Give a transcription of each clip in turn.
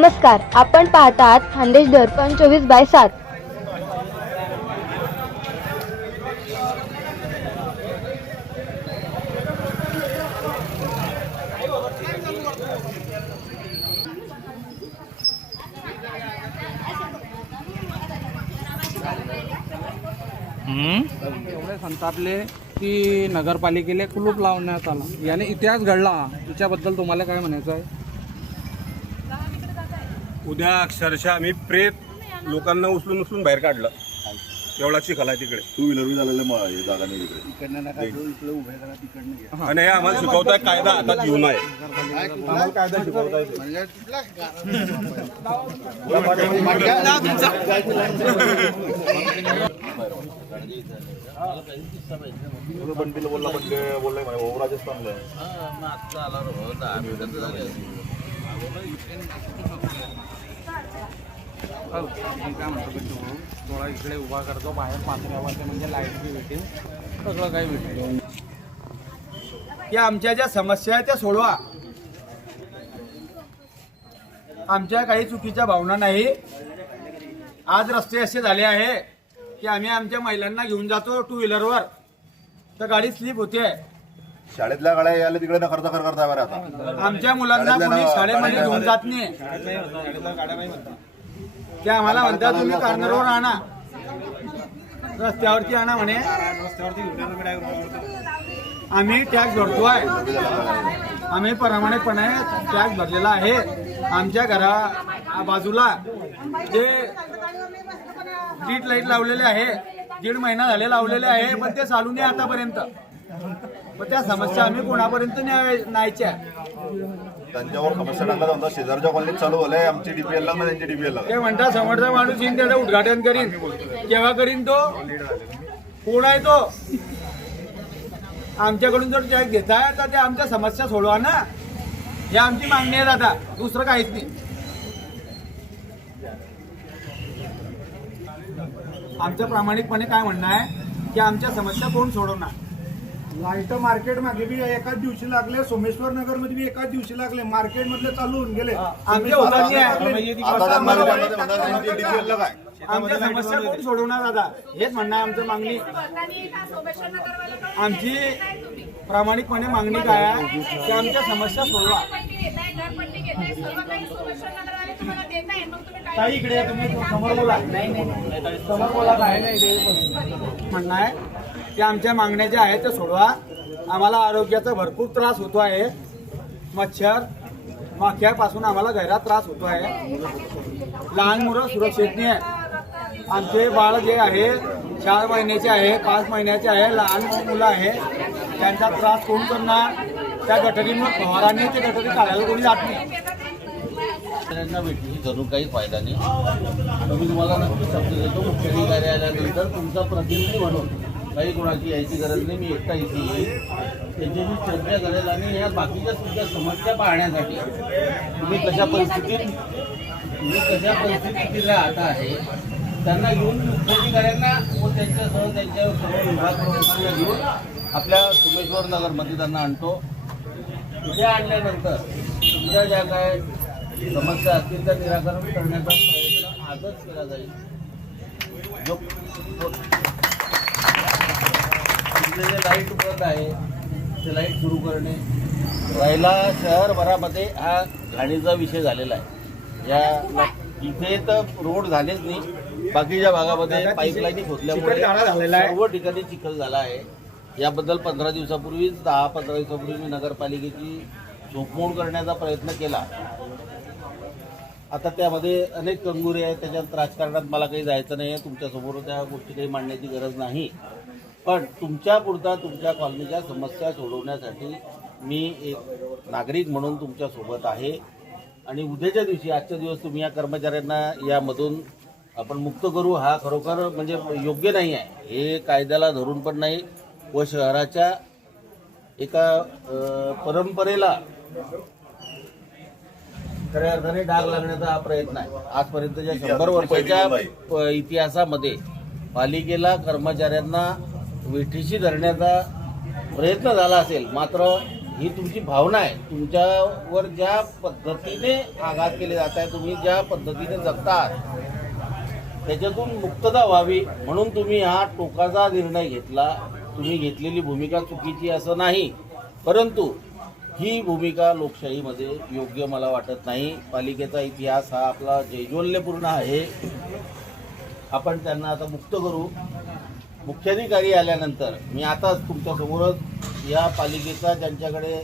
नमस्कार आपण पाहतात खानदेश दर्पण चोवीस बाय सात. एवढे संतापले की नगरपालिकेला कुलूप लावण्यात आला. याने इतिहास घडला. तिच्याबद्दल तुम्हाला काय म्हणायचं आहे? उद्या अक्षरशः आम्ही प्रेत लोकांना उचलून उचलून बाहेर काढलं. एवढा चिखल आहे तिकडे. टू व्हीलर झालेलं म- हे जागा नाही इकडे. आणि हे आम्हाला शिकवताय कायदा हातात घेऊन आहे. आम्हाला कायदा शिकवताय बंटीला बोलला बंटी बोललाय म्हणे, भाऊ राजस्थानला आहे. हो, मी काय म्हणतो की तू थोडा इकडे उभा करतो बाहेर पात्र्यावर म्हणजे लाइट बी भेटेल सगळं काही भेटेल. या आमच्या ज्या समस्या आहेत त्या सोडवा. आमच्या काही चुकीच्या भावना नाही. आज रस्ते असे झाले आहे की आम्ही आमच्या महिलांना घेऊन जातो टू व्हीलरवर तर गाडी स्लिप होते शाळेतल्या गाड्या यायला तिकडे न करता कर करता बरं आता. आमच्या मुलांना कोणी शाळेमध्ये घेऊन जात नाही. ते आम्हाला म्हणतात तुम्ही कार्नरवर आणा. रस्त्यावरती आणा म्हणे. आम्ही टॅक्स भरतो आहे. आम्ही प्रामाणिकपणे टॅक्स भरलेला आहे. आमच्या घरा बाजूला जे स्ट्रीट लाइट लावलेले आहे दीड महिना झाले लावलेले आहे पण ते चालू नाही आतापर्यंत. मग त्या समस्या आम्ही कोणापर्यंत न्याय न्यायच्या? त्यांच्यावर समस्या टाकला जाता शेजारच्या कॉलनीत चालू झालंय. आमची डीपीएल ला त्यांची डीपीएल ला. ते म्हणतात समोरचा माणूस येईन त्याचं उद्घाटन करीन. केव्हा करीन तो? कोण आहे तो? आमच्याकडून जर टॅक्स घेताय तर ते आमच्या समस्या सोडवा ना. ही आमची मागणी आहे दादा. दुसरं काहीच नाही. आमचं प्रामाणिकपणे काय म्हणणं आहे की आमच्या समस्या कोण सोडवणार? लाइट मार्केट मागे बी एकाच दिवशी लागले सोमेश्वर नगरमध्ये बी एकाच दिवशी लागले मार्केट मधले चालू होऊन गेले. ला काय आमच्या समस्या कोण सोडवणार दादा? हेच म्हणणं आमचं मागणी. आमची प्रामाणिकपणे मागणी काय आहे की आमच्या समस्या सोडवा. ताई इकडे तुम्ही समोर बोला. समोर बोला काय म्हणणं आहे त्या आमच्या मागण्या ज्या आहेत त्या सोडवा. आम्हाला आरोग्याचा भरपूर त्रास होतो आहे. मच्छर माख्यापासून आम्हाला गैरा त्रास होतो आहे. लहान मुलं सुरक्षित नाही आहे आमचे बाळ जे आहे चार महिन्याचे आहे पाच महिन्याचे आहे लहान मुलं आहे त्यांचा त्रास कोण करणार? त्या गटरीमुळे फवाराने ते गटरी काढायला कोणी जात नाही. त्यांना जरूर काही फायदा नाही. तुम्ही तुम्हाला नक्की शब्द देतो मुख्याधिकारी आल्यानंतर तुमचा प्रतिनिधी म्हणून काही कोणाची यायची गरज नाही मी एकटा इथे येईल त्यांच्याशी चर्चा करेल आणि या बाकीच्या सुद्धा समस्या पाहण्यासाठी तुम्ही कशा परिस्थितीत तुम्ही कशा परिस्थितीत आता आहे त्यांना घेऊन मुख्याधिकाऱ्यांना व त्यांच्यासह त्यांच्या सर्व विभाग घेऊन आपल्या सोमेश्वर नगरमध्ये त्यांना आणतो. तिथे आणल्यानंतर तुमच्या ज्या काय समस्या असतील त्या निराकरण करण्याचा प्रयत्न आजच केला जाईल. जो जे लाइट बंद आहे ते लाइट सुरू करणे. राहिला शहरभरामध्ये हा घाणीचा विषय झालेला आहे. या इथे तर रोड झालेच नाही. बाकीच्या भागामध्ये पाईपलाईनी खोदल्यामुळे. सर्व ठिकाणी चिखल झाला आहे. याबद्दल पंधरा दिवसापूर्वीच दहा पंधरा दिवसापूर्वी मी नगरपालिकेची झोपमोड करण्याचा प्रयत्न केला. आता त्यामध्ये अनेक कंगुरे आहेत त्याच्यात राजकारणात मला काही जायचं नाही आहे. तुमच्यासमोर त्या गोष्टी काही मांडण्याची गरज नाही. पण तुमच्या पुरता तुमच्या कॉलनीच्या समस्या सोडवण्यासाठी मी एक नागरिक म्हणून तुमच्यासोबत आहे. आणि उद्याच्या दिवशी आजच्या दिवस तुम्ही या कर्मचाऱ्यांना यामधून आपण मुक्त करू. हा खरोखर म्हणजे योग्य नाही आहे. हे कायद्याला धरून पण नाही. व शहराच्या एका परंपरेला खऱ्या अर्थाने डाग लागण्याचा हा प्रयत्न आहे. आजपर्यंतच्या शंभर वर्षाच्या प- इतिहासामध्ये पालिकेला कर्मचाऱ्यांना वेठीशी धरण्याचा प्रयत्न झाला असेल मात्र ही तुमची भावना आहे. तुमच्यावर ज्या पद्धतीने आघात केले जात आहे तुम्ही ज्या पद्धतीने जगतात त्याच्यातून मुक्तता व्हावी म्हणून तुम्ही हा टोकाचा निर्णय घेतला. तुम्ही घेतलेली भूमिका चुकीची असं नाही परंतु ही भूमिका लोकशाहीमध्ये योग्य मला वाटत नाही. पालिकेचा इतिहास हा आपला जैजोल्यपूर्ण आहे. आपण त्यांना आता मुक्त करू. मुख्याधिकारी आल्यानंतर मी आताच तुमच्यासमोरच या पालिकेचा ज्यांच्याकडे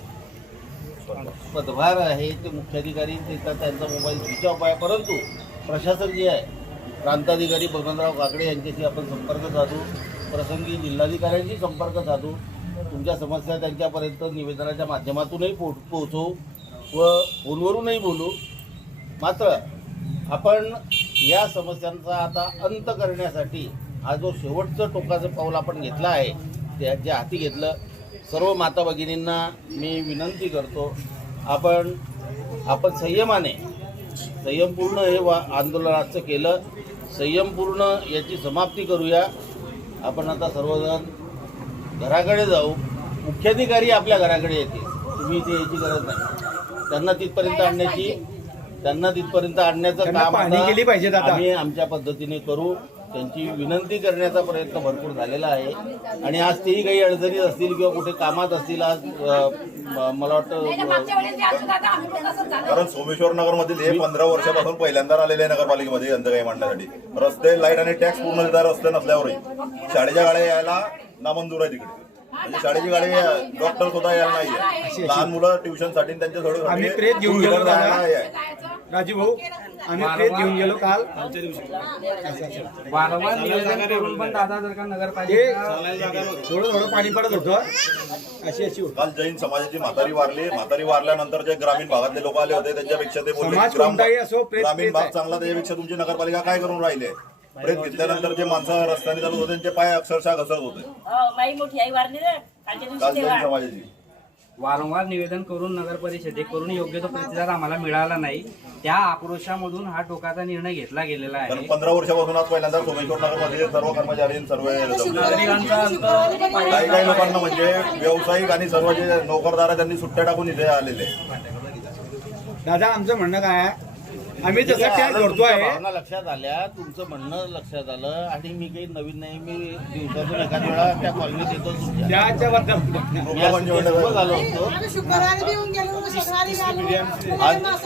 पदभार आहे ते मुख्याधिकारी त्याचा त्यांचा मोबाईल स्विच ऑफ आहे. परंतु प्रशासक जे आहे प्रांताधिकारी बबनराव काकडे यांच्याशी आपण संपर्क साधू प्रसंगी जिल्हाधिकाऱ्यांशी संपर्क साधू तुमच्या समस्या त्यांच्यापर्यंत निवेदनाच्या माध्यमातूनही पो पोहोचवू व फोनवरूनही बोलू. मात्र आपण या समस्यांचा आता अंत करण्यासाठी हा जो शेवटचं टोकाचं पाऊल आपण घेतला आहे ते जे हाती घेतलं सर्व माता भगिनींना मी विनंती करतो आपण आपण संयमाने संयमपूर्ण हे वा आंदोलनाचं केलं संयमपूर्ण याची समाप्ती करूया. आपण आता सर्वजण घराकडे जाऊ. मुख्याधिकारी आपल्या घराकडे येतील. तुम्ही इथे यायची गरज नाही. त्यांना तिथपर्यंत आणण्याची त्यांना तिथपर्यंत आणण्याचं काम केली पाहिजेत आता. आम्ही आमच्या पद्धतीने करू. त्यांची विनंती करण्याचा प्रयत्न भरपूर झालेला आहे. आणि आज तेही काही अडचणीत असतील किंवा कुठे कामात असतील आज मला वाटतं कारण सोमेश्वर नगर मधील हे पंधरा वर्षापासून पहिल्यांदा आलेले आहे नगरपालिकेमध्ये यंत्र काही मांडण्यासाठी रस्ते लाइट आणि टॅक्स पूर्ण देतात रस्ते नसल्यावरही. शाळेच्या गाड्या यायला नामंजूर आहे तिकडे. म्हणजे शाळेची गाडी डॉक्टर सुद्धा यायला नाहीये. लहान मुलं ट्युशनसाठी त्यांच्या थोडे आम्ही प्रेत घेऊन गेलो दादा. राजू भाऊ आम्ही प्रेत घेऊन गेलो काल वारंवार निवेदन करून पण दादा जर का ते नगरपालिका थोडं थोडं पाणी पडत होतं. अशी अशी होती. काल जैन समाजाची म्हातारी वारली. म्हातारी वारल्यानंतर जे ग्रामीण भागातले लोक आले होते त्यांच्यापेक्षा ते बोलले समाज की ग्राम- कोणताही असो, प्रेत ग्रामीण प्रेत भाग आहे. चांगला त्याच्यापेक्षा तुमची नगरपालिका काय करून राहिले? प्रेत घेतल्यानंतर जे माणसं रस्त्याने चालत होते त्यांचे पाय अक्षरशः घसरत होते. माई मोठी आई वारली रे. कालच्या काल दिवशी जैन तेव्हा. समाजाची. वारंवार निवेदन करून नगर परिषदेकडून योग्य तो प्रतिसाद आम्हाला मिळाला नाही. त्या आक्रोशामधून हा टोकाचा निर्णय घेतला गेलेला आहे. पंधरा वर्षापासून आज पहिल्यांदा सोमेश्वर नगरमध्ये सर्व कर्मचारी सर्व. काही काही लोकांना म्हणजे व्यावसायिक आणि सर्व जे नोकरदार त्यांनी सुट्ट्या टाकून इथे आलेले दादा आमचं म्हणणं काय आहे? आम्ही आता करतो आहे. भावना लक्षात आल्या तुमचं म्हणणं लक्षात आलं आणि मी काही नवीन नाही मी दिवसातून एखाद वेळा त्या कॉलनीत येतो तुमच्या. त्याच्या बद्दल आज आलो. होतो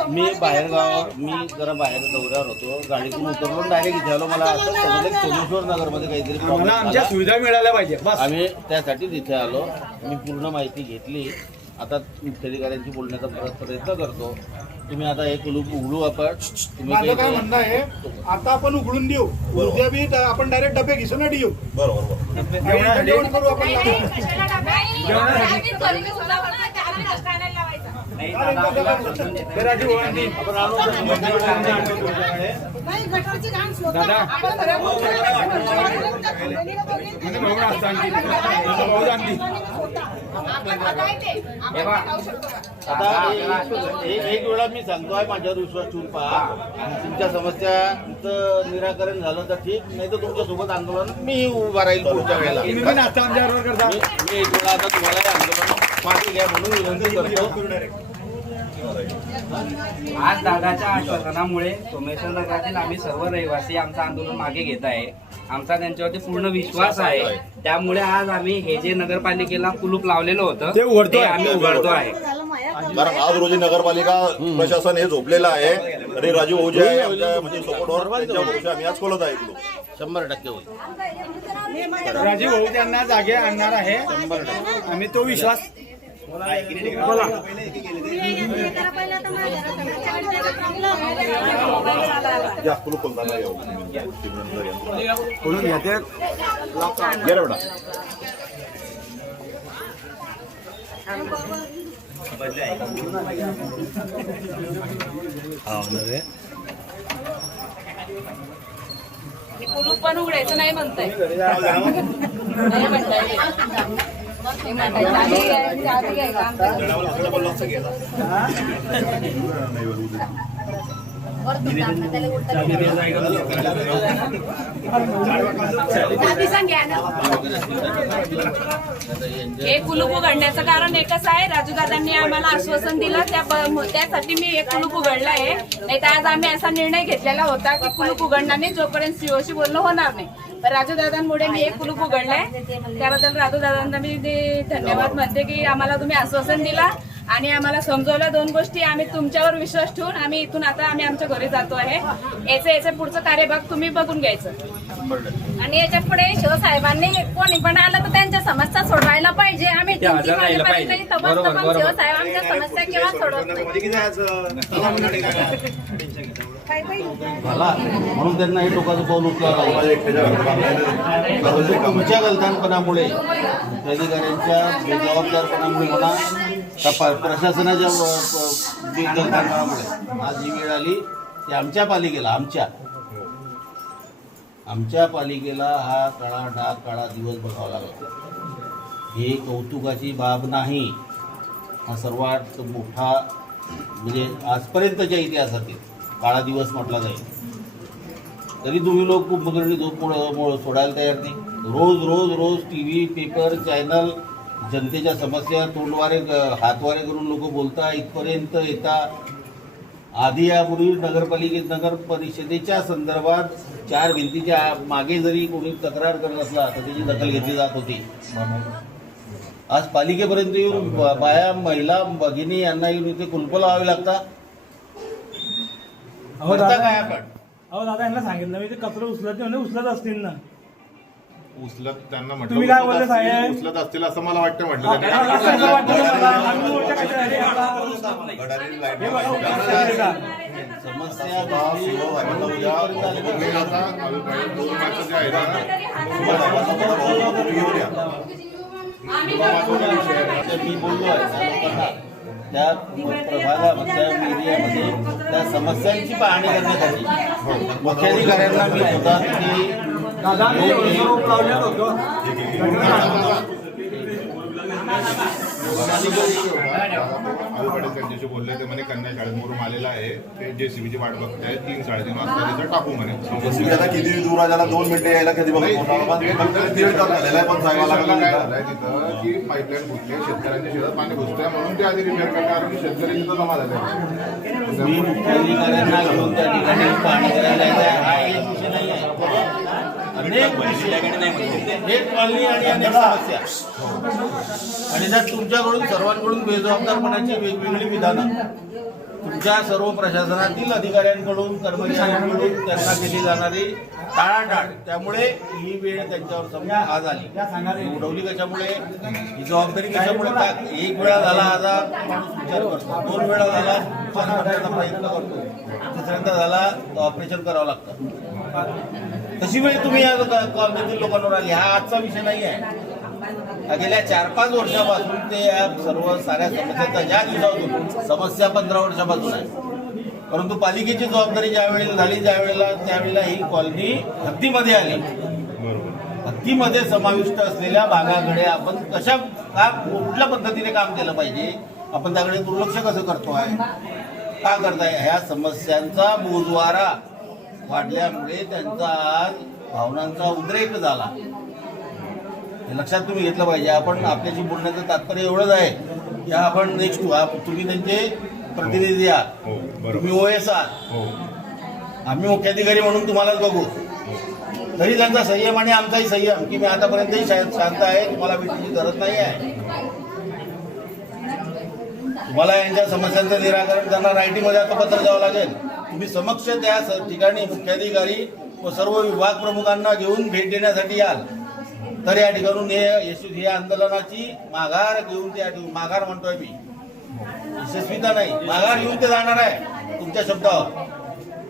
मी बाहेर गाव मी जरा बाहेर दौऱ्यावर होतो गाडीतून उतरलो डायरेक्ट इथे आलो मला असं समजलं सोमेश्वर नगरमध्ये काहीतरी आम्हाला आमच्या सुविधा मिळाल्या पाहिजे बस. आम्ही त्यासाठीच इथे आलो मी पूर्ण माहिती घेतली. आता मुख्याधिकाऱ्यांशी बोलण्याचा परत प्रयत्न करतो. तुम्ही आता हे कुलूप उघडू आपण. तुम्ही माझं काय म्हणणं आहे आता आपण उघडून देऊ. उद्या बी ड- आपण डायरेक्ट डबे घेसो ना देऊ बरोबर जेवण करू आपण. नाही, गटारची घाण स्वतः. आता एक- वेळा मी सांगतोय माझ्यावर विश्वास ठेवून पहा तुमच्या समस्याचं निराकरण झालं तर ठीक नाही तर तुमच्यासोबत आंदोलन मी उभा राहील पुढच्या वेळेला. मी एक वेळा आता तुम्हाला आंदोलन मागे घ्या म्हणून विनंती करतो. आज दादाच्या आश्वासनामुळे सोमेश्वर नगरातील आम्ही सर्व रहिवासी आमचं आंदोलन मागे घेत आहे. आमचा त्यांच्यावरती पूर्ण विश्वास आहे. त्यामुळे आज आम्ही हे जे नगरपालिकेला कुलूप लावलेलं होतं ते उघडतोय. आम्ही उघडतो आहे. कारण आज रोजी नगरपालिका प्रशासन हे झोपलेलं आहे आणि राजू भाऊ जे आहे आमच्या म्हणजे आम्ही आज खोलत ऐकलो शंभर टक्के होईल. राजीव भाऊ त्यांना जागे आणणार आहे. आम्ही तो विश्वास बोलून घ्या ते गेलं बेटा कुलूप पण उघडायचं नाही म्हणताय नाही म्हणताय हे? हे कुलूप उघडण्याचं कारण एकच आहे. राजूदादांनी आम्हाला आश्वासन दिलं. त्या त्यासाठी मी एक कुलूप उघडलं आहे. नाही तर आज आम्ही असा निर्णय घेतलेला होता की कुलूप उघडणार नाही जोपर्यंत सीओशी बोलणं होणार नाही. पण राजूदादांमुळे मी एक कुलूप उघडलाय त्याबद्दल राजूदादांना मी ते धन्यवाद म्हणते की आम्हाला तुम्ही आश्वासन दिला. आणि आम्हाला समजवलं दोन गोष्टी. आम्ही तुमच्यावर विश्वास ठेवून आम्ही इथून आता आम्ही आमच्या घरी जातो आहे. याचं याचं पुढचं कार्यभाग तुम्ही बघून घ्यायचं. आणि याच्यापुढे शिवसाहेबांनी कोणी पण आलं तर त्यांच्या समस्या सोडवायला पाहिजे. आम्ही. शिवसाहेब आमच्या समस्या केव्हा सोडवत म्हणून त्यांना हे टोकाचं पाऊल उचलावं परंतु आहे. तुमच्या गलथानपणामुळे अधिकाऱ्यांच्या बेजबाबदारपणामुळे म्हणा का प- प्रशासनाच्या अ, प- आज ही वेळ आली ती आमच्या पालिकेला आमच्या. आमच्या पालिकेला हा काळा डाग काळा दिवस बघावा लागला ही कौतुकाची बाब नाही. हा सर्वात मोठा म्हणजे आजपर्यंतच्या इतिहासातील काळा दिवस म्हटला जाईल. तरी तुम्ही लोक कुंभकर्णी झोप मोड- मोड- सोडायला तयार नाही. रोज रोज रोज टी व्ही पेपर चॅनल जनतेच्या समस्या तोंडवारे हातवारे करून लोक बोलता इथपर्यंत येता. आधी यापूर्वी नगरपालिकेत नगर परिषदेच्या संदर्भात चार भिंतीच्या मागे जरी कोणी तक्रार करत असला तर त्याची दखल घेतली जात होती. आज पालिकेपर्यंत येऊन बाया महिला भगिनी यांना येऊन इथे कुलप लावावी लागतात काय आपण? अहो दादा यांना सांगितलं मी ते कचरा उचलत नाही म्हणजे उचलत असतील ना. उचलत त्यांना म्हटलं तुम्ही काय उचलत असतील- साहेब? उचलत असतील असं मला वाटतं म्हटलं त्यांनी. असं वाटतं. आम्ही लाइट हे बघा, का? समस्या उद्या हे आता दोन जे ना, मी बोललो आहे त्या लोकांना त्या एरियामध्ये त्या समस्यांची पाहणी करण्यासाठी मुख्याधिकाऱ्यांना मी होता की दादा मी रोप लावलेलं होतं अभिप्राय त्यांच्याशी बोलले ते म्हणे कन्या शाळेत मोरून आलेला आहे. ते जेसीबीची वाट बघताय तीन साडेतीन वाजता तिथं टाकू म्हणे. आता किती दूर आहे? त्याला दोन मिनिटं यायला कधी बघा? पण काय लागला झालंय तिथं की पाईपलाईन फुटली शेतकऱ्यांच्या शेतात पाणी घुसतंय म्हणून ते आधी रिपेअर करणार कारण शेतकरी तिथं जमा झाले मी मुख्याधिकाऱ्यांना घेऊन त्या ठिकाणी पाहणी करायला येत आहे. हा एक विषय नाही आहे. अनेक विषय एक कॉलनी आणि अनेक समस्या. आणि त्यात तुमच्याकडून सर्वांकडून बेजबाबदारपणाची वेगवेगळी विधानं. तुमच्या सर्व प्रशासनातील अधिकाऱ्यांकडून कर्मचाऱ्यांकडून त्यांना केली जाणारी टाळाटाळ. त्यामुळे ही वेळ त्यांच्यावर समजा आज आली. उडवली कशामुळे? ही जबाबदारी कशामुळे? का एक वेळा झाला आजार माणूस विचार करतो. दोन वेळा झाला उपचार करण्याचा प्रयत्न करतो. तिसऱ्यांदा झाला ऑपरेशन करावं लागतं. तशी वेळ तुम्ही या कॉलनीतील लोकांवर आली. हा आजचा विषय नाही आहे. गेल्या चार पाच वर्षापासून ते या सर्व साऱ्या समस्या ज्या दिवसापासून समस्या पंधरा वर्षापासून आहे. परंतु पालिकेची जबाबदारी ज्या वेळेला झाली त्यावेळेला त्यावेळेला ही कॉलनी हद्दीमध्ये आली. हद्दीमध्ये समाविष्ट असलेल्या भागाकडे आपण कशा का कुठल्या पद्धतीने काम केलं पाहिजे? आपण त्याकडे दुर्लक्ष कसं करतो आहे का करताय? ह्या समस्यांचा बोजवारा वाढल्यामुळे त्यांचा आज भावनांचा उद्रेक झाला. हे लक्षात तुम्ही घेतलं पाहिजे. आपण आपल्याशी बोलण्याचं तात्पर्य एवढंच आहे की आपण नेक्स्ट तुम्ही त्यांचे प्रतिनिधी आहात. हो तुम्ही ओएस आहात. हो. आम्ही मुख्याधिकारी म्हणून तुम्हालाच बघू. तरी त्यांचा संयम आणि आमचाही संयम की मी आतापर्यंतही शांत आहे. तुम्हाला भेटण्याची गरज नाही आहे. तुम्हाला यांच्या समस्यांचं निराकरण त्यांना रायटिंगमध्ये आता पत्र द्यावं लागेल. तुम्ही समक्ष त्या स- ठिकाणी मुख्याधिकारी व सर्व विभाग प्रमुखांना घेऊन भेट देण्यासाठी याल. तर या ठिकाणून हे यश- हे आंदोलनाची माघार घेऊन त्या माघार म्हणतोय मी. यशस्वीता नाही माघार घेऊन ते जाणार आहे तुमच्या शब्दावर.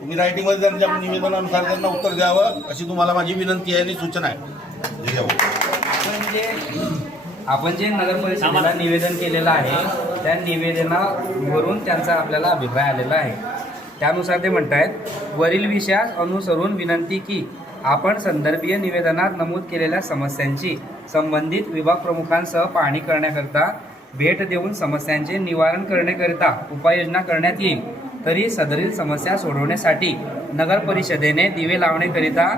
तुम्ही रायटिंगमध्ये त्यांच्या निवेदनानुसार त्यांना उत्तर द्यावं अशी तुम्हाला माझी विनंती आहे आणि सूचना आहे. ठीक आहे. भाऊ. आपण जे आपण जे नगर परिषदेला निवेदन केलेलं आहे त्या निवेदनावरून त्यांचा आपल्याला अभिप्राय आलेला आहे. त्यानुसार ते म्हणत आहेत वरील विषयास अनुसरून विनंती की आपण संदर्भीय निवेदनात नमूद केलेल्या समस्यांची संबंधित विभाग प्रमुखांसह पाहणी करण्याकरता भेट देऊन समस्यांचे निवारण करण्याकरिता उपाययोजना करण्यात येईल. तरी सदरील समस्या सोडवण्यासाठी नगर परिषदेने दिवे लावण्याकरिता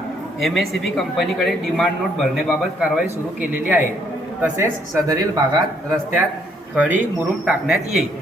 एम एस सी बी कंपनीकडे डिमांड नोट भरण्याबाबत कारवाई सुरू केलेली आहे. तसेच सदरील भागात रस्त्यात खडी मुरुम टाकण्यात येईल.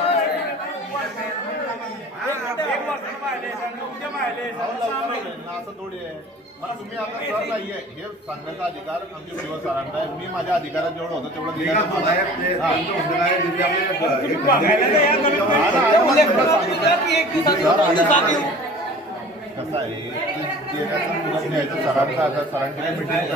केव्हा असं थोडी आहे मला तुम्ही आता सर नाहीये हे सांगण्याचा अधिकार आमच्या व्हिडिओ सरांचा आहे. मी माझ्या अधिकारात जेवढं होतं तेवढं ते- आहे, कसं आहे सरांचा आता सरांची काही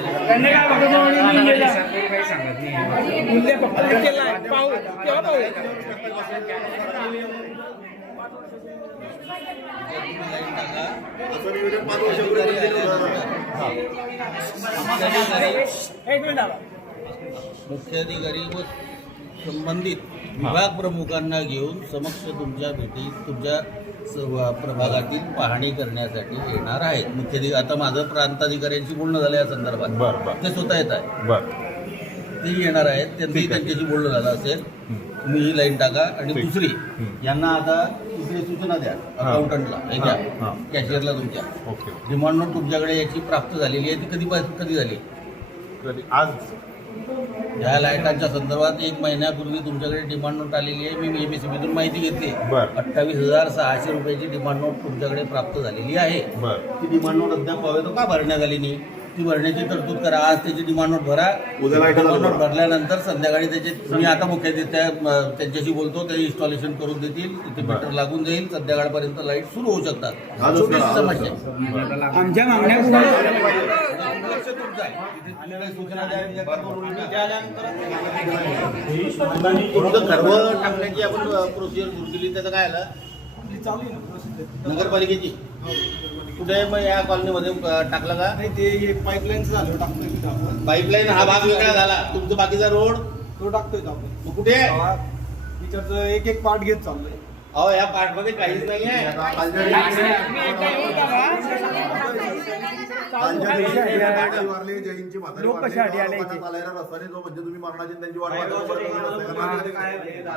मुख्याधिकारी व संबंधित विभाग प्रमुखांना घेऊन समक्ष तुमच्या भेटीत तुमच्या प्रभागातील पाहणी करण्यासाठी येणार आहेत. मुख्याधिकारी आता माझं प्रांताधिकाऱ्यांशी बोलणं झालं या संदर्भात. ते स्वतः येत आहे तेही येणार आहेत. त्यांचंही त्यांच्याशी बोलणं झालं असेल. तुम्ही ही लाईन टाका. आणि. दुसरी. यांना आता सूचना द्या अकाउंटंटला. कॅशियरला तुमच्या. ओके. डिमांड नोट तुमच्याकडे याची प्राप्त झालेली आहे ती कधी कधी झाली? कधी? आज. ह्या लाईटांच्या संदर्भात एक महिन्यापूर्वी तुमच्याकडे डिमांड नोट आलेली आहे. मी एमएससीबीतून माहिती घेतली. बरं. अठ्ठावीस हजार सहाशे रुपयाची डिमांड नोट तुमच्याकडे प्राप्त झालेली आहे. बरं. ती डिमांड नोट अद्याप व्हावे तो का भरण्यात आली नाही? ती भरण्याची तरतूद करा. आज त्याची डिमांड नोट भरा डिमांड नोट. भरल्यानंतर संध्याकाळी त्याचे मी आता मुख्य त्या त्यांच्याशी बोलतो. ते इन्स्टॉलेशन करून देतील. तिथे मीटर लागून जाईल संध्याकाळपर्यंत लाइट सुरू होऊ शकतात. छोटीशी समस्या. आहे. आमच्या टाकण्याची आपण प्रोसिजर सुरू केली. त्याचं काय आलं? नगरपालिकेची? कुठे मग या कॉलनीमध्ये टाकला का? नाही ते पाईपलाईनचं झालं टाकतोय तिथं आपण. पाईपलाईन हा भाग वेगळा झाला. तुमचा बाकीचा रोड तो टाकतोय इथं आपण. मग कुठे? आहे? तिच्याचं एक एक पार्ट घेत चाललोय. अहो या पार्टमध्ये काहीच नाही. आहे वारली, जैनची म्हातारी लोक आले लोकांना इथे? चालायला रस्ता नाही, जो म्हणजे तुम्ही मरणाची आणि त्यांची वाट पाहता बसता.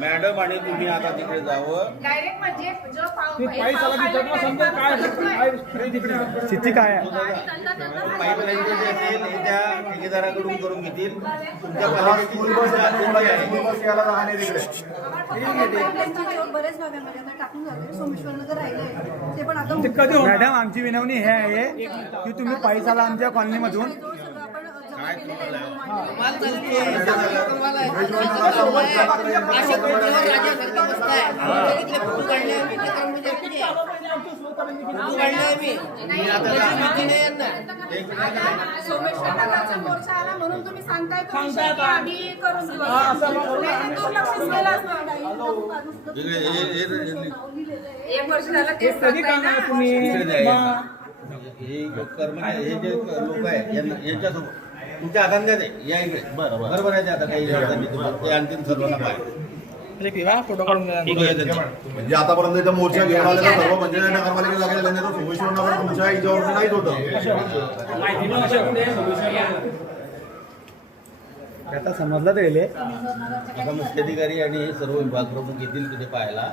मॅडम आणि तुम्ही आता तिकडे जावं. डायरेक्ट म्हणजे जो पाव पायी काय स्थिती काय त्या ठेकेदाराकडून करून घेतील. तुमच्या बरेच भागांमध्ये टाकून झाले सोमेश्वर नगर राहिले ते पण आता? मॅडम आमची विनवणी हे आहे. की तुम्ही पायी चाला आमच्या कॉलनीमधून मोर्चा आला म्हणून तुम्ही सांगताय का सांगताय विषय की आता. आम्ही करून देऊ असं बरोबर. नाही तर दुर्लक्षच केलं असतं. इकडे एक वर्ष झालं तेच कधी सांगताय करणार ना. तुम्ही हे जो कर्मचारी हे जे लोक आहे यांना यांच्यासोबत तुमच्या हातात द्या ते. या इकडे. बरं बरोबर आहे ते आता काही अडचण नाही तुम्हाला. ते सर्वांना पाहिजे एक ठेवा, फोटो काढून घ्या. म्हणजे आतापर्यंत इथं मोर्चा घेऊन आलेला सर्व म्हणजे नगरपालिकेला लागलेला नाही तर सोमेश्वर नगर तुमच्या हिच्यावर नाहीच होतं. आता समजलं गेले आता मुख्याधिकारी आणि हे सर्व विभाग प्रमुख येतील तिथे पाहायला.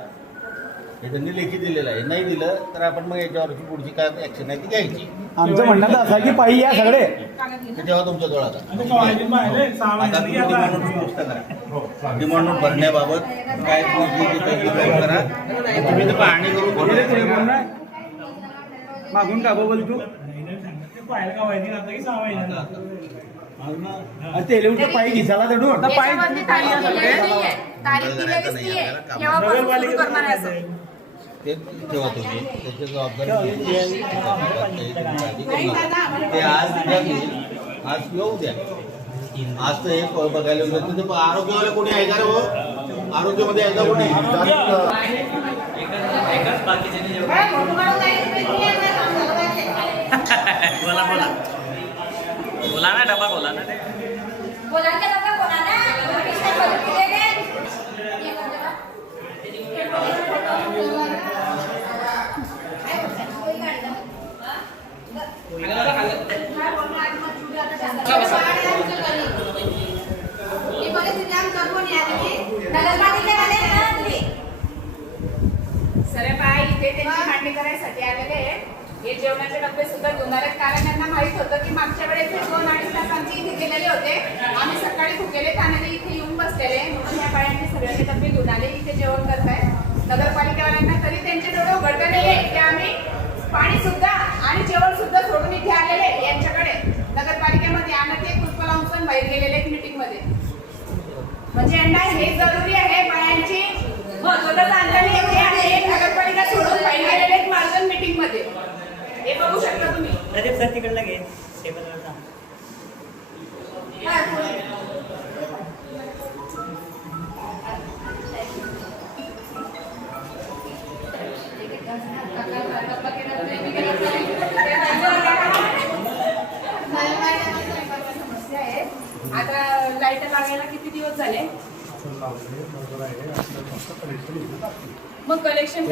हे त्यांनी लेखी दिलेलं आहे. नाही दिलं तर आपण मग याच्यावरची पुढची काय ऍक्शन आहे ती घ्यायची. आमचं म्हणणं तर असं आहे की पायी या सगळे. ते तेव्हा तुमच्या जवळ आता. डिमांड नोट भरण्याबाबत काय तुम्ही करा? पाहणी करून? मागून का बोल तू? ते बाहेर का माहिती ते उलट पायी घिसाला चढू आता पायी याच्यावरती तारीख दिलेली आहे. तारीख दिलेलीच नाहीये. केव्हापासून सुरू करणार आहे असं? ते ठेवा तुम्ही त्याची जबाबदारी घ्यायची आहे. काही तुम्ही काळजी करू नका. ते आज उद्या घेईल आज येऊ द्या. आज तर हे बघायला येऊन जातं. ते आरोग्यवाले कोणी आहे का रे हो. आरोग्यामध्ये आहे का कोणी? हे. हे आमचं कोणी आलेली. नगरपालिकेवाले ना. सरे बाई इथे त्यांची मांडणी करायसाठी आलेले आहे. हे जेवणाचे डबे सुद्धा घेऊन आले. कारण त्यांना माहीत होतं की मागच्या वेळेस दोन अडीच तास आमचे इथे गेलेले होते. आम्ही सकाळी फुकेले खाण्याने इथे येऊन बसलेले. म्हणून या बायांनी सगळ्यांचे डबे घेऊन आले. इथे जेवण करताय नगरपालिकेवाल्यांना तरी त्यांचे डोळे उघडले नाहीये की आम्ही पाणी सुद्धा आणि जेवण सुद्धा सोडून इथे आलेले यांच्याकडे. नगरपालिकेमध्ये आणि ते कुलप लावून बाहेर गेलेले आहेत मीटिंगमध्ये म्हणजे यांना हे जरुरी आहे. बायांची महत्वाचं नगरपालिका सोडून बाहेर गेलेले आहेत मीटिंगमध्ये हे बघू शकता तुम्ही. सर तिकडला घे. समस्या आहे आता लाइट लागायला किती दिवस झाले? मग कलेक्शन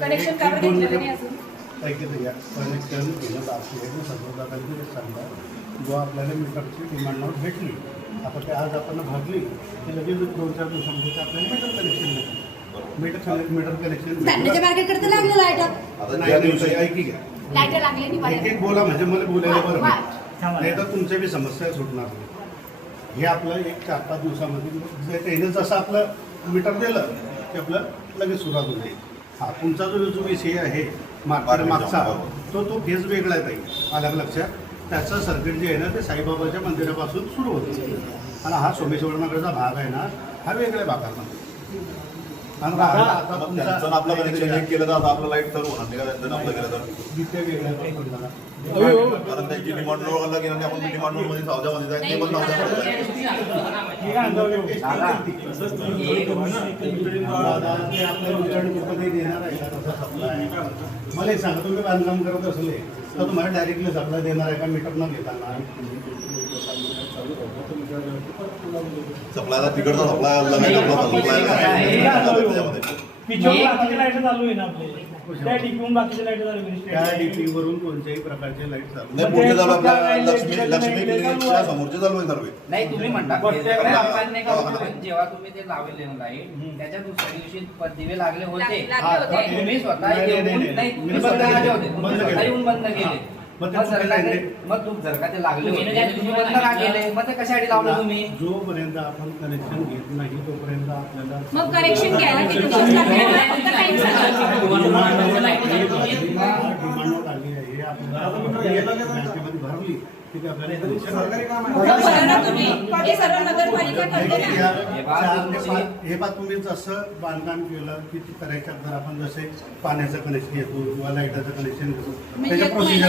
कनेक्शन का बरं घेतलेलं नाही अजून? सांगा जो आपल्याला मीटरची डिमांडवर भेटली. आता ते आज आपण भरली की लगेच दोन चार दिवसामध्ये ते आपल्याला मीटर कनेक्शन भेटलं मीटर मीटर कनेक्शन लागलं लाइट ऐकी घ्या. लाइट लागली नाही एक एक बोला म्हणजे मला बोलायला बरं नाही. तर तुमच्या बी समस्या सुटणार नाही. हे आपलं एक चार पाच दिवसामध्ये त्याने जसं आपलं मीटर दिलं की आपलं लगेच सुरुवात होते हा तुमचा जो जो विषय आहे मार्केट मागचा तो तो फेज वेगळा आहे ताई अलग लक्षात. त्याचं सर्किट जे आहे ना ते साईबाबाच्या मंदिरापासून सुरू होतं. आणि हा सोमेश्वर नगरचा भाग आहे ना हा वेगळ्या भागामध्ये. आणि राहिला आता तुमचा आपलं कनेक्शन एक केलं तर आता आपलं लाइट चालू होणार नाही का? त्यांचं आपलं केलं तर. जिथे वेगळ्या भागाला. कारण त्यांची डिमांड लोकांना गेलं नाही आपण डिमांडमध्ये सावजामध्ये जाईल ते पण सावजामध्ये मला एक सांगा तुम्ही बांधकाम करत असले तर तुम्हाला डायरेक्टली सप्लाय देणार आहे का मीटर न घेताना? सप्लायला तिकडचा सप्लाय अलग आहे आपला सप्लाय पिछोड बाकीचे लाइट चालू आहे ना आपले. त्या डिपीहून बाकीचे लाइट चालू आहे त्या स्टेट डीपी वरून कोणत्याही प्रकारचे लाइट चालू नाही पुढचे चालू आपल्या लक्ष्मी लक्ष्मी क्लिनिकच्या समोरचे चालू आहे सर्व नाही तुम्ही म्हणता बरं, ते ते आपण नाही का हा, हा. जेव्हा तुम्ही ते लावले लाइट त्याच्या दुसऱ्या दिवशी प- दिवे लागले होते लागले होते. मग तुम्ही स्वतः नाही, नाही, येऊन नाही, नाही नाही. तुम्ही मी स्वतः बंद आले केले. होते तुम्ही बंद स्वतः केले. येऊन बंद केले हा. मग ते मग जर का चुकीचं ते- आहे. मग तुम जर का ते लागले होते. तुम्ही बंद का केले. मग ते कशासाठी लावलं तुम्ही? जोपर्यंत आपण कनेक्शन घेत नाही तोपर्यंत आपल्याला मग लागले फक्त टाइम सांगा. डिमांड आली आहे. आपल्याला हे हे पा तुम्ही जसं बांधकाम केलं की ते करायच्या अगोदर आपण जसे पाण्याचं कनेक्शन घेतो किंवा लाईटाचं कनेक्शन घेतो त्याच्या प्रोसिजर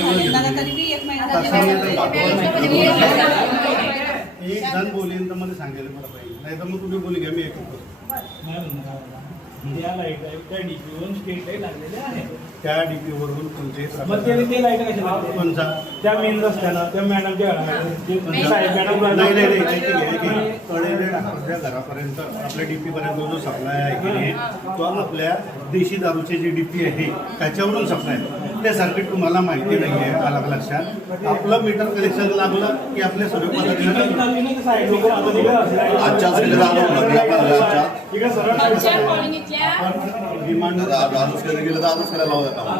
एक जण बोलीन तर मला सांगायला मला पाहिजे. नाही तर मग तुम्ही बोली घ्या मी एक त्या लाइट त्या डीपीवरून स्टेट लाइट लागलेल्या आहेत. त्या डीपी वरून मग ते लाइट त्या मेन रस्त्याला त्या मॅडमच्या घरामध्ये साहेब मॅडम नाही. कळेले घरापर्यंत आपल्या डीपी पर्यंत जो सप्लाय आहे की नाही तो आपल्या देशी दारूची जी डीपी आहे त्याच्यावरून सप्लाय आहे. ते सर्किट तुम्हाला माहिती नाही आहे अलग लक्षात? आपलं मीटर कनेक्शन लागलं की आपल्या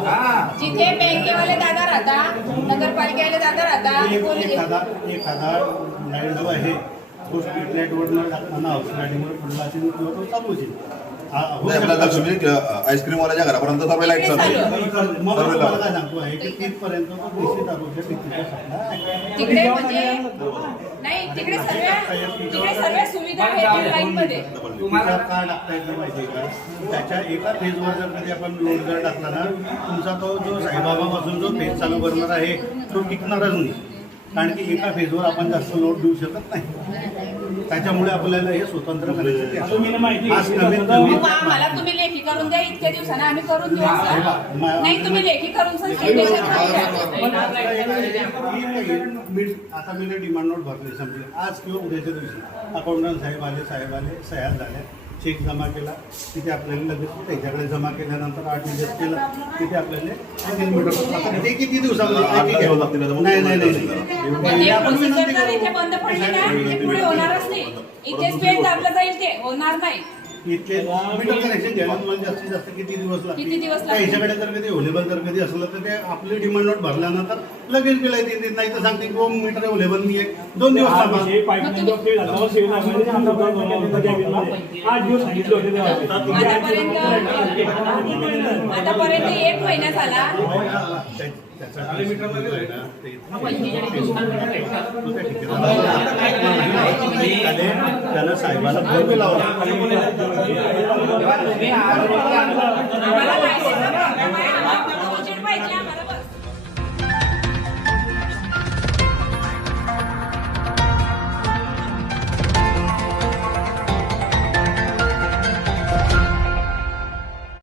हा जिथे बँकेवाले दादा राहता नगरपालिकेवाले दादा राहता एक कोणी एखादा एखादा लाइट जो आहे तो स्ट्रीट लाईटवर न टाकताना हाऊस लाईटीवर पडला असेल किंवा तो चालू असेल हा, नाही, शकतं. लक्ष्मी आईस्क्रीमवाल्याच्या घरापर्यंत सर्व लाइट चालू आहे मग तुम्हाला काय सांगतो आहे की तिथपर्यंत तो देशी दारूच्या टिकीचा सप्लाय आहे. तिकडे म्हणजे नाही तिकडे सर्व तिकडे सर्व सुविधा आहेत लाईन मध्ये. तुम्हाला काय टाकता येत नाही माहिती आहे का? त्याच्या एका फेजवर जर कधी आपण लोड जर टाकला ना तुमचा तो जो साईबाबापासून जो फेज चालू करणार आहे तो टिकणारच नाही. कारण की एका फेजवर आपण जास्त लोड देऊ शकत नाही. त्याच्यामुळे आपल्याला हे स्वतंत्र मग आम्हाला तुम्ही लेखी करून द्या इतक्या दिवसाने आम्ही करून देऊ असं मा- नाही तुम्ही लेखी करून आता मी डिमांड नोट भरली संपली आज किंवा उद्याच्या दिवशी अकाउंटंट साहेब आले साहेब आले सह्या झाल्या चेक जमा केला. तिथे आपल्याला लगेच त्याच्याकडे जमा केल्यानंतर आठ दिवस केला. तिथे आपल्याला ते किती दिवसामध्ये मग नाही नाही होणारच नाही. इथेच पेट दाबलं जाईल ते. होणार नाही. इथले मीटर कनेक्शन घ्यायला तुम्हाला जास्तीत जास्त किती दिवस किती दिवस त्या हिच्याकडे जर कधी अवेलेबल जर कधी असलं तर ते आपली डिमांड नोट भरल्यानंतर लगेच बिल येते नाही तर सांगते की मीटर अवेलेबल नाही आहे दोन दिवस हा थांबा आतापर्यंत एक महिना झाला. त्याला साहेबाला फोन लावला. तुम्ही